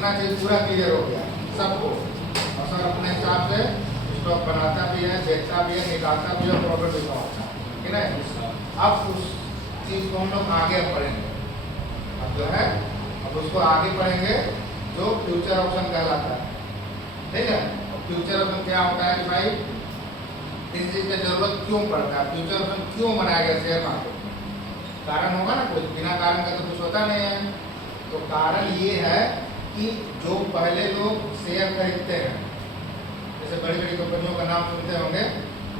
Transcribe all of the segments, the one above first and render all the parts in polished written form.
इतना चीज पूरा क्लियर हो गया सबको, और सर अपने हिसाब से स्टॉक बनाता भी है, देखता भी है, निकालता भी है, प्रॉफिट भी पहुँचता है, ठीक है। अब उस चीज को हम लोग आगे पढ़ेंगे, अब जो है अब उसको आगे पढ़ेंगे जो फ्यूचर ऑप्शन कहलाता है, ठीक है। फ्यूचर ऑप्शन क्या होता है कि भाई किसी चीज की जरूरत क्यों पड़ता है, फ्यूचर ऑप्शन क्यों बनाया गया शेयर मार्केट में, कारण होगा ना कुछ, बिना कारण का तो कुछ होता नहीं है। तो कारण ये है कि जो पहले लोग शेयर खरीदते हैं, जैसे बड़ी बड़ी कंपनियों का नाम सुनते होंगे,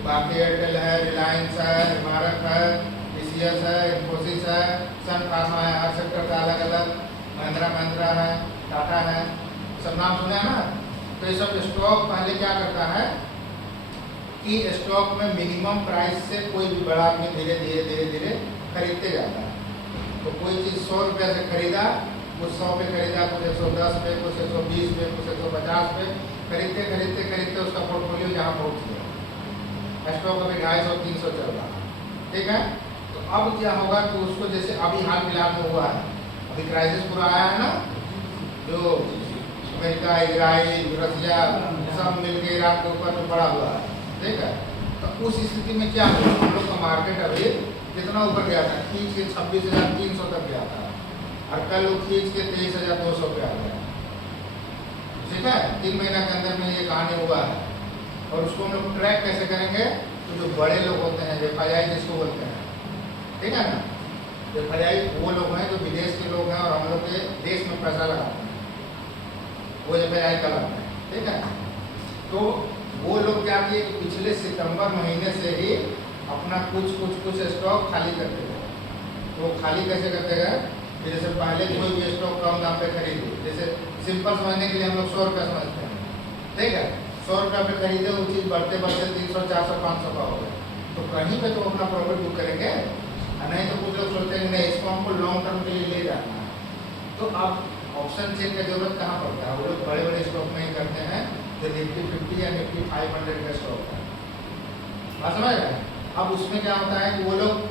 भारतीय एयरटेल है, रिलायंस है, इमारत है, टीसीएस है, इन्फोसिस है, सन फार्मा है, हर सेक्टर का अलग अलग, महिंद्रा है, टाटा है, सब नाम सुने हैं ना। तो ये सब स्टॉक पहले क्या करता है कि स्टॉक में मिनिमम प्राइस से कोई भी बड़ा आदमी धीरे धीरे धीरे धीरे खरीदते जाता है। तो कोई चीज़ 100 रुपये से खरीदा, कुछ 100 पे खरीदा, कुछ 110 पे, कुछ 120 पे, कुछ 150 पे, खरीदते खरीदते खरीदते उसका पोर्टफोलियो जहाँ पहुँच गया, स्टॉक अभी 250-300 चल रहा है, ठीक है। तो अब क्या होगा कि उसको जैसे अभी हाल फिलहाल में हुआ है, अभी क्राइसिस पूरा आया है ना, जो अमेरिका, इजराइल, रसिया सब मिलकर ईरान के ऊपर तो पड़ा हुआ है, ठीक है। तो उस स्थिति में क्या हुआ, हम लोग का मार्केट अभी कितना ऊपर गया था, खींच के 26,300 तक गया था, और कल वो खींच के 23,200 पे आ गया, ठीक है। 3 महीना के अंदर में ये कहानी हुआ है। और उसको हम लोग ट्रैक कैसे करेंगे, तो जो बड़े लोग होते हैं, एफआईआई जिसको बोलते हैं, ठीक है ना, एफआईआई वो लोग हैं जो विदेश के लोग हैं और हम लोग के देश में पैसा लगाते हैं, वो एफआईआई कहलाते हैं, ठीक है। तो वो लोग क्या किए कि पिछले सितंबर महीने से ही अपना कुछ स्टॉक खाली करते गए। तो खाली कैसे करते गए, जैसे पहले कोई भी स्टॉक कम दाम पे खरीदे, जैसे सिंपल समझने के लिए हम लोग 100 रुपये समझते हैं, ठीक है। 100 रुपये पे खरीदे, वो चीज़ बढ़ते बढ़ते 300, 400, 500 का हो गया, तो कहीं पे तो अपना प्रॉफिट बुक करेंगे, नहीं तो कुछ लोग सोचते हैं नहीं इसको हमको लॉन्ग टर्म के लिए ले जाना है। तो अब ऑप्शन चेन की जरूरत कहाँ पड़ता है, वो लोग बड़े बड़े स्टॉक में ही करते हैं, जो निफ्टी 50 या निफ्टी 500 का स्टॉक है, बात समझ रहे हैं। अब उसमें क्या होता है कि वो लोग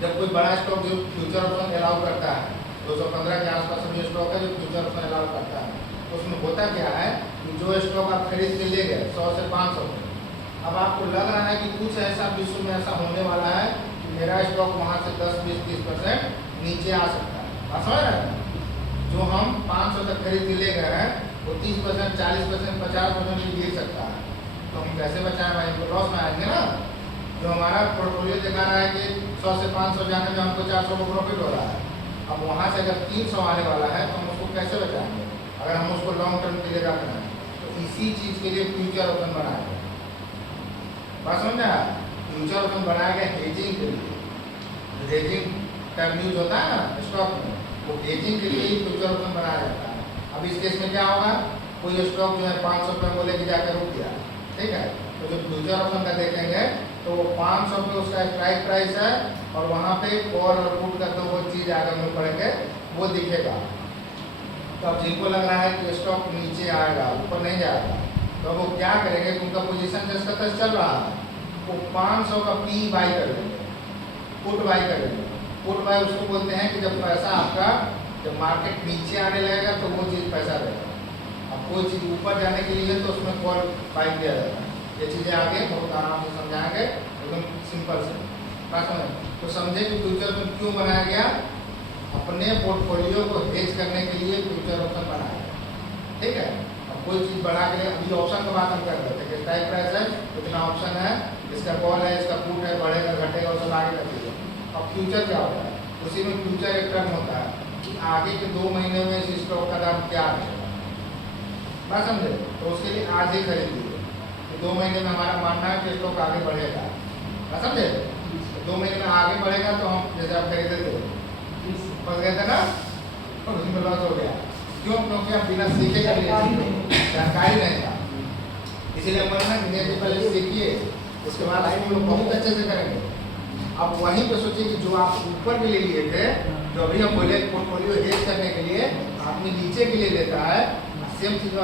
जब कोई बड़ा स्टॉक जो फ्यूचर ऑप्शन अलाउ करता है, 215 के आसपास में स्टॉक है जो फ्यूचर ऑप्शन अलाउ करता है, तो उसमें होता क्या है कि जो स्टॉक आप खरीद के ले गए 100 से 500, अब आपको लग रहा है कि कुछ ऐसा विश्व में ऐसा होने वाला है कि मेरा स्टॉक वहाँ से 10, 20, 30% नीचे आ सकता है, बात समझ रहे हैं। जो हम 500 तक खरीद के ले गए हैं वो 30%, 40%, 50% भी गिर सकता है, तो हम कैसे बचाएं भाई, हमको लॉस में आएंगे ना। जो हमारा पोर्टफोलियो दिखा रहा है कि 100 से 500 जाने में हमको 400 का प्रॉफिट हो रहा है, अब वहाँ से अगर 300 आने वाला है तो हम उसको कैसे बचाएंगे, अगर हम उसको लॉन्ग टर्म के लिए रखना है। तो इसी चीज़ के लिए फ्यूचर ऑप्शन बनाया गया, बात समझा। फ्यूचर ऑप्शन बनाया गया हेजिंग के लिए, हेजिंग टर्म यूज होता है ना स्टॉक में, वो हेजिंग के लिए ही फ्यूचर ऑप्शन बनाया जाता है। अब इस केस में क्या होगा, कोई स्टॉक जो है 500 रुपये बोले कि जाकर रुक गया, ठीक है, तो जो फ्यूचर ऑप्शन का देखेंगे तो वो 500 पे उसका स्ट्राइक प्राइस है, और वहाँ पे कॉल और पुट का तो वो चीज़ आगे हम लोग पढ़ेंगे वो दिखेगा। तो अब जिनको लग रहा है कि स्टॉक नीचे आएगा, ऊपर नहीं जाएगा, तो वो क्या करेंगे, उनका पोजीशन जिसका तक चल रहा है वो 500 का पी बाई कर लेंगे, पुट बाई कर लेंगे। पुट बाई उसको बोलते हैं कि जब पैसा आपका जब मार्केट नीचे आने लगेगा तो वो चीज़ पैसा देगा, अब कोई चीज़ ऊपर जाने के लिए तो उसमें कॉल बाई किया जाता है। ये चीज़ें आगे बहुत आराम से समझाएंगे, एकदम सिंपल से, बात समझ। तो समझे कि फ्यूचर ऑप्शन क्यों बनाया गया, अपने पोर्टफोलियो को हेज करने के लिए फ्यूचर ऑप्शन बनाया गया, ठीक है। अब कोई चीज़ बढ़ा के, अभी ऑप्शन का बात हम कर रहे थे कि स्ट्राइक प्राइस है, इतना ऑप्शन है, इसका कॉल है, इसका पुट है, बढ़ेगा घटेगा और सब आगे लगेगा। अब फ्यूचर क्या होता है, उसी में फ्यूचर एक टर्म होता है कि आगे के 2 महीने में इस स्टॉक का दाम क्या रहेगा, बात समझे। तो उसके लिए आज ही खरीद लीजिए, 2 महीने में हमारा मानना है कि स्टॉक आगे बढ़ेगा, बात समझे। 2 महीने में आगे बढ़ेगा तो हम जैसे आप खरीदे थे फंस गए थे ना, और उसमें लॉस हो गया, क्यों, क्योंकि आप बिना सीखे कर लिए, जानकारी नहीं था, इसीलिए हम बोलना कि पहले सीखिए, उसके बाद हम लोग बहुत अच्छे से करेंगे। अब वहीं पे सोचिए कि जो आप ऊपर के लिए लिए थे, जो अभी हम बोले पोर्टफोलियो हेज करने के लिए आदमी नीचे के लिए लेता है, सेम चीज़